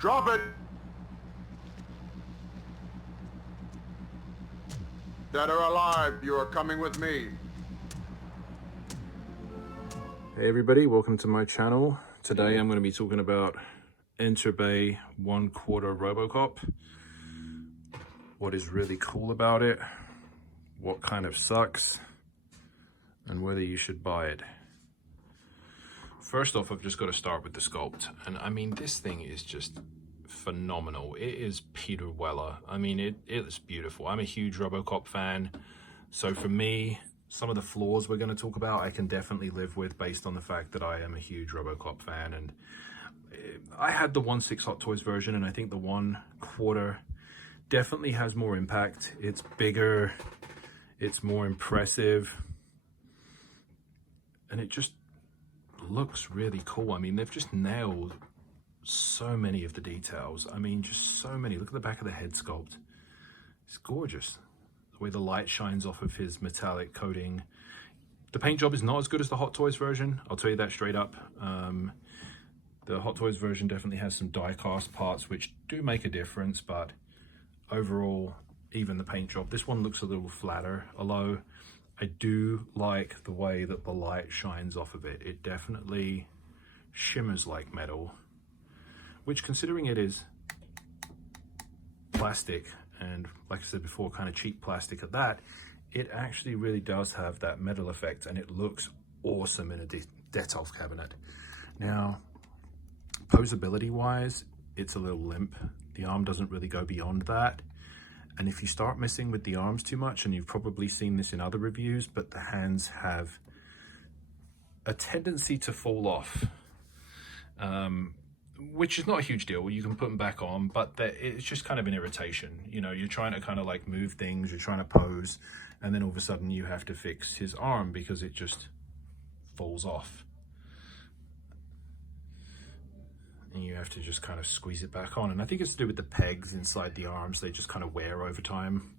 Drop it! Dead or alive, you are coming with me. Hey everybody, welcome to my channel. Today I'm going to be talking about Enterbay 1/4 Robocop. What is really cool about it, what kind of sucks, and whether you should buy it. First off, I've just got to start with the sculpt. And I mean, this thing is just phenomenal. It is Peter Weller. I mean, it is beautiful. I'm a huge Robocop fan. So for me, some of the flaws we're going to talk about, I can definitely live with based on the fact that I am a huge Robocop fan. And I had the 1/6 Hot Toys version, and I think the 1/4 definitely has more impact. It's bigger, it's more impressive, and it just looks really cool. I mean, they've just nailed so many of the details. I mean, just so many. Look at the back of the head sculpt. It's gorgeous. The way the light shines off of his metallic coating. The paint job is not as good as the Hot Toys version. I'll tell you that straight up. The Hot Toys version definitely has some die cast parts which do make a difference, but overall, even the paint job, this one looks a little flatter, although I do like the way that the light shines off of it. It definitely shimmers like metal, which, considering it is plastic, and like I said before, kind of cheap plastic at that, it actually really does have that metal effect, and it looks awesome in a Detolf cabinet. Now, posability wise, it's a little limp. The arm doesn't really go beyond that. And if you start messing with the arms too much, and you've probably seen this in other reviews, but the hands have a tendency to fall off, which is not a huge deal. You can put them back on, but it's just kind of an irritation. You know, you're trying to kind of like move things, you're trying to pose, and then all of a sudden you have to fix his arm because it just falls off. And you have to just kind of squeeze it back on. And I think it's to do with the pegs inside the arms. They just kind of wear over time.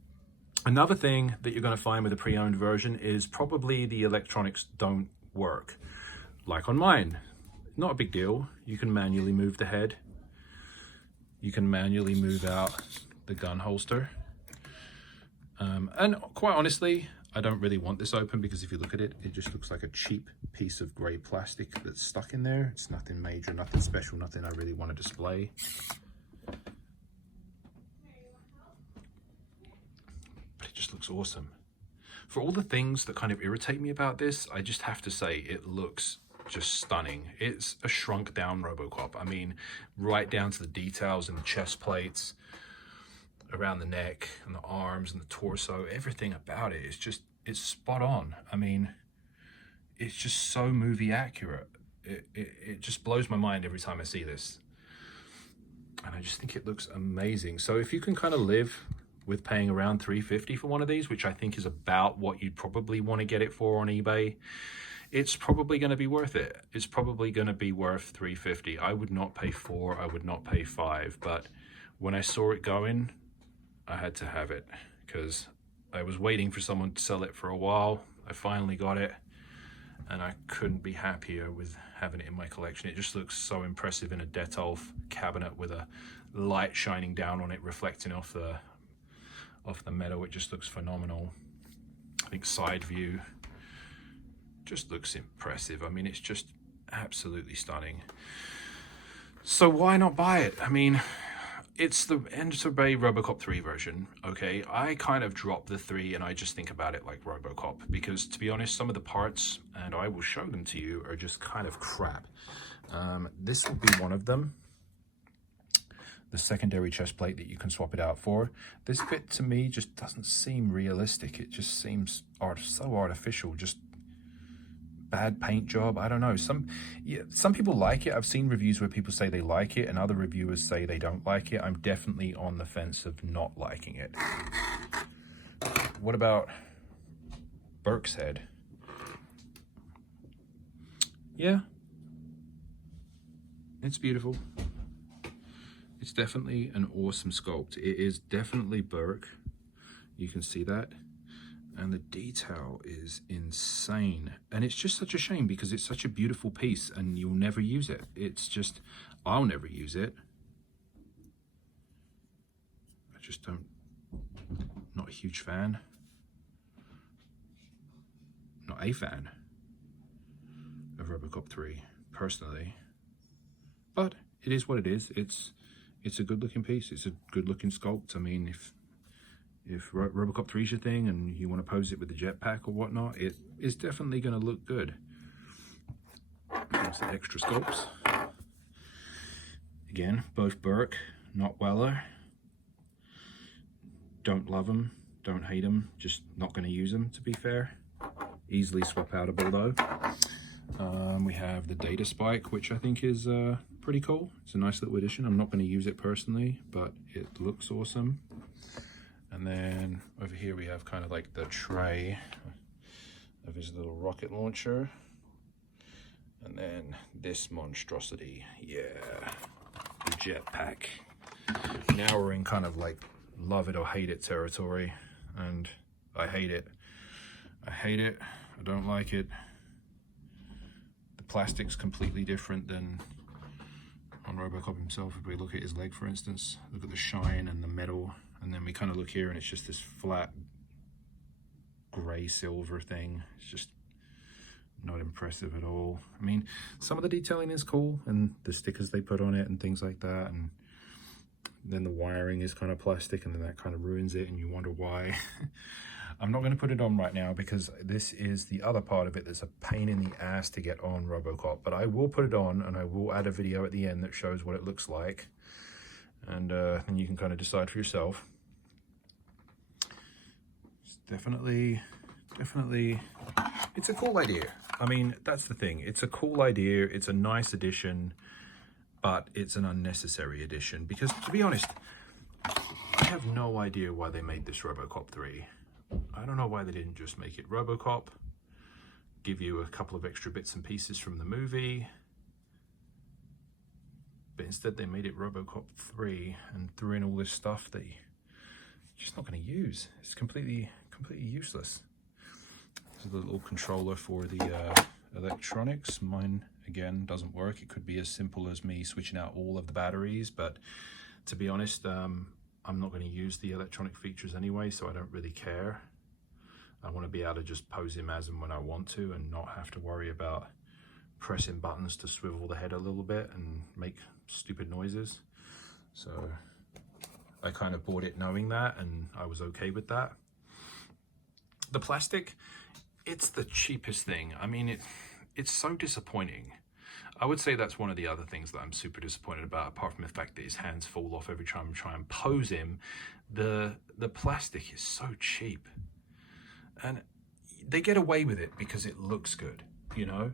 Another thing that you're going to find with a pre-owned version is probably the electronics don't work. Like on mine. Not a big deal. You can manually move the head. You can manually move out the gun holster. And quite honestly, I don't really want this open, because if you look at it, it just looks like a cheap piece of grey plastic that's stuck in there. It's nothing major, nothing special, nothing I really want to display. But it just looks awesome. For all the things that kind of irritate me about this, I just have to say it looks just stunning. It's a shrunk down Robocop. I mean, right down to the details in the chest plates, around the neck and the arms and the torso. Everything about it is just, it's spot on. I mean, it's just so movie accurate. It just blows my mind every time I see this, and I just think it looks amazing. So if you can kind of live with paying around $350 for one of these, which I think is about what you'd probably want to get it for on eBay, it's probably going to be worth it. It's probably going to be worth $350. I would not pay $4, I would not pay $5, but when I saw it going, I had to have it, because I was waiting for someone to sell it for a while. I finally got it, and I couldn't be happier with having it in my collection. It just looks so impressive in a Detolf cabinet with a light shining down on it, reflecting off the metal. It just looks phenomenal. I think side view just looks impressive. I mean, it's just absolutely stunning. So why not buy it? I mean, it's the Enterbay Robocop 3 version, okay? I kind of drop the 3 and I just think about it like Robocop, because to be honest, some of the parts, and I will show them to you, are just kind of crap. This will be one of them. The secondary chest plate that you can swap it out for. This bit to me just doesn't seem realistic. It just seems so artificial, just bad paint job. I don't know. Some people like it. I've seen reviews where people say they like it and other reviewers say they don't like it. I'm definitely on the fence of not liking it. What about Burke's head? Yeah, it's beautiful. It's definitely an awesome sculpt. It is definitely Burke. You can see that. And the detail is insane. And it's just such a shame, because it's such a beautiful piece and you'll never use it. It's just, I'll never use it. just don't, not a huge fan. Not a fan of Robocop 3 personally, but it is what it is. It's a good looking piece. It's a good looking sculpt. I mean, if Robocop 3 is your thing and you want to pose it with the jetpack or whatnot, it is definitely going to look good. There's the extra sculpts. Again, both Burke, not Weller. Don't love them, don't hate them, just not going to use them, to be fair. Easily swap outable though. We have the data spike, which I think is pretty cool. It's a nice little addition. I'm not going to use it personally, but it looks awesome. And then over here we have kind of like the tray of his little rocket launcher. And then this monstrosity, yeah, the jetpack. Now we're in kind of like love it or hate it territory, and I hate it. I hate it. I don't like it. The plastic's completely different than on Robocop himself. If we look at his leg, for instance, look at the shine and the metal, and then we kind of look here and it's just this flat gray silver thing. It's just not impressive at all. I mean, some of the detailing is cool, and the stickers they put on it and things like that, and then the wiring is kind of plastic, and then that kind of ruins it and you wonder why. I'm not going to put it on right now because this is the other part of it that's a pain in the ass to get on Robocop, but I will put it on and I will add a video at the end that shows what it looks like, and then you can kind of decide for yourself. It's definitely, it's a cool idea. I mean, that's the thing. It's a cool idea. It's a nice addition, but it's an unnecessary addition because, to be honest, I have no idea why they made this Robocop 3. I don't know why they didn't just make it Robocop, give you a couple of extra bits and pieces from the movie, but instead they made it Robocop 3 and threw in all this stuff that you're just not going to use. It's completely useless. There's a little controller for the electronics. Mine, again, doesn't work. It could be as simple as me switching out all of the batteries, but to be honest, I'm not going to use the electronic features anyway, so I don't really care. I want to be able to just pose him as and when I want to and not have to worry about pressing buttons to swivel the head a little bit and make stupid noises. So I kind of bought it knowing that, and I was okay with that. The plastic, it's the cheapest thing. I mean, it's so disappointing. I would say that's one of the other things that I'm super disappointed about, apart from the fact that his hands fall off every time I try and pose him. The plastic is so cheap. And they get away with it because it looks good, you know?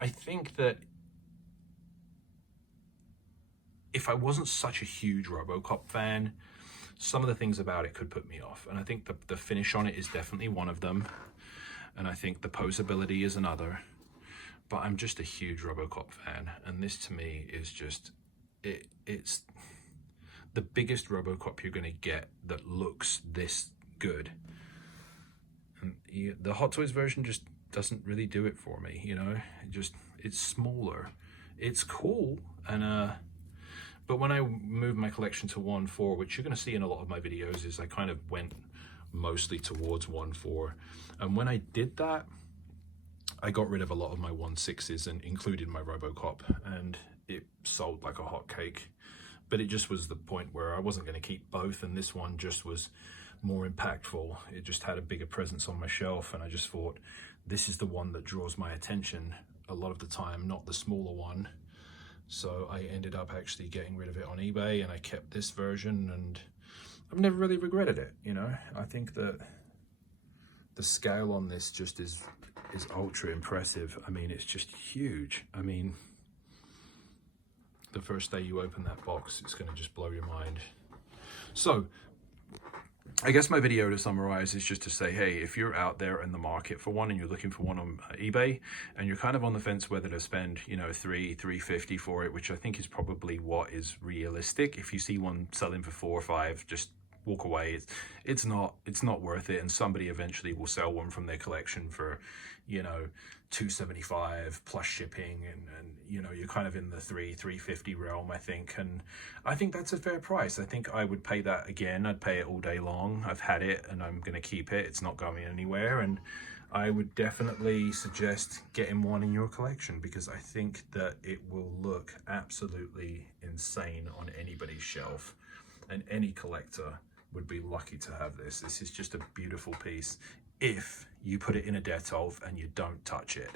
I think that if I wasn't such a huge Robocop fan, some of the things about it could put me off. And I think the finish on it is definitely one of them. And I think the posability is another. But I'm just a huge Robocop fan. And this to me is just, it's the biggest Robocop you're going to get that looks this good. And the Hot Toys version just doesn't really do it for me, you know? It's smaller. It's cool. And, but when I moved my collection to 1/4, which you're going to see in a lot of my videos, is I kind of went mostly towards 1/4. And when I did that, I got rid of a lot of my 1/6s and included my Robocop, and it sold like a hotcake. But it just was the point where I wasn't going to keep both, and this one just was more impactful. It just had a bigger presence on my shelf, and I just thought, this is the one that draws my attention a lot of the time, not the smaller one. So I ended up actually getting rid of it on eBay, and I kept this version, and I've never really regretted it, you know? I think that the scale on this just is ultra impressive. I mean, it's just huge. I mean, the first day you open that box, it's gonna just blow your mind. So, I guess my video to summarize is just to say, hey, if you're out there in the market for one and you're looking for one on eBay and you're kind of on the fence whether to spend, you know, $350 for it, which I think is probably what is realistic. If you see one selling for $4 or $5, just walk away. It's not worth it, and somebody eventually will sell one from their collection for, you know, $275 plus shipping, and you know, you're kind of in the $350 realm, I think. And I think that's a fair price. I think I would pay that again. I'd pay it all day long. I've had it and I'm going to keep it. It's not going anywhere, and I would definitely suggest getting one in your collection, because I think that it will look absolutely insane on anybody's shelf, and any collector would be lucky to have this. This is just a beautiful piece if you put it in a Dettol and you don't touch it.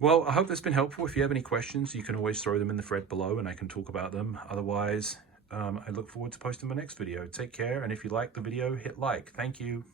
Well, I hope that's been helpful. If you have any questions, you can always throw them in the thread below and I can talk about them. Otherwise, I look forward to posting my next video. Take care, and if you like the video, hit like. Thank you.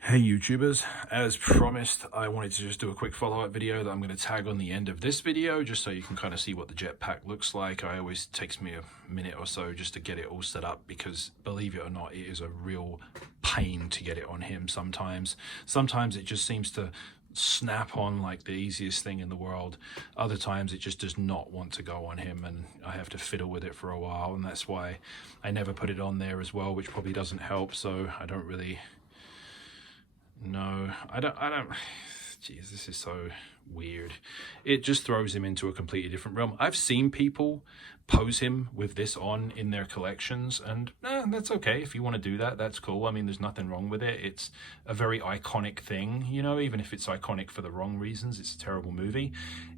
Hey YouTubers, as promised, I wanted to just do a quick follow-up video that I'm going to tag on the end of this video, just so you can kind of see what the jetpack looks like. It always takes me a minute or so just to get it all set up, because believe it or not, it is a real pain to get it on him sometimes. Sometimes it just seems to snap on like the easiest thing in the world. Other times it just does not want to go on him, and I have to fiddle with it for a while, and that's why I never put it on there as well, which probably doesn't help. So I don't really... No, I don't, jeez, this is so weird. It just throws him into a completely different realm. I've seen people pose him with this on in their collections, and that's okay. If you want to do that, that's cool. I mean, there's nothing wrong with it. It's a very iconic thing, you know, even if it's iconic for the wrong reasons. It's a terrible movie.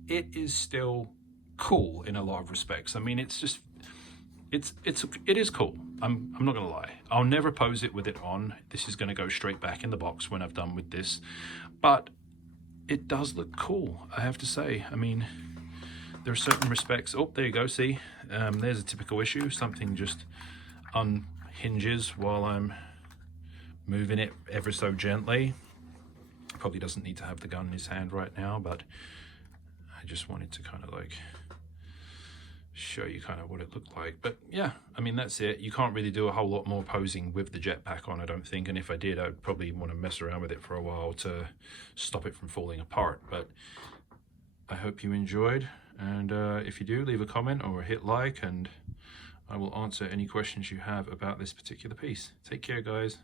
It is still cool in a lot of respects. I mean, it's just... It is cool. I'm not gonna lie. I'll never pose it with it on. This is gonna go straight back in the box when I've done with this, but it does look cool, I have to say. I mean, there are certain respects. Oh, there you go. See, there's a typical issue. Something just unhinges while I'm moving it ever so gently. Probably doesn't need to have the gun in his hand right now, but I just wanted to kind of like show you kind of what it looked like. But yeah, I mean, that's it. You can't really do a whole lot more posing with the jetpack on, I don't think, and if I did, I'd probably want to mess around with it for a while to stop it from falling apart. But I hope you enjoyed, and if you do, leave a comment or hit like, and I will answer any questions you have about this particular piece. Take care, guys.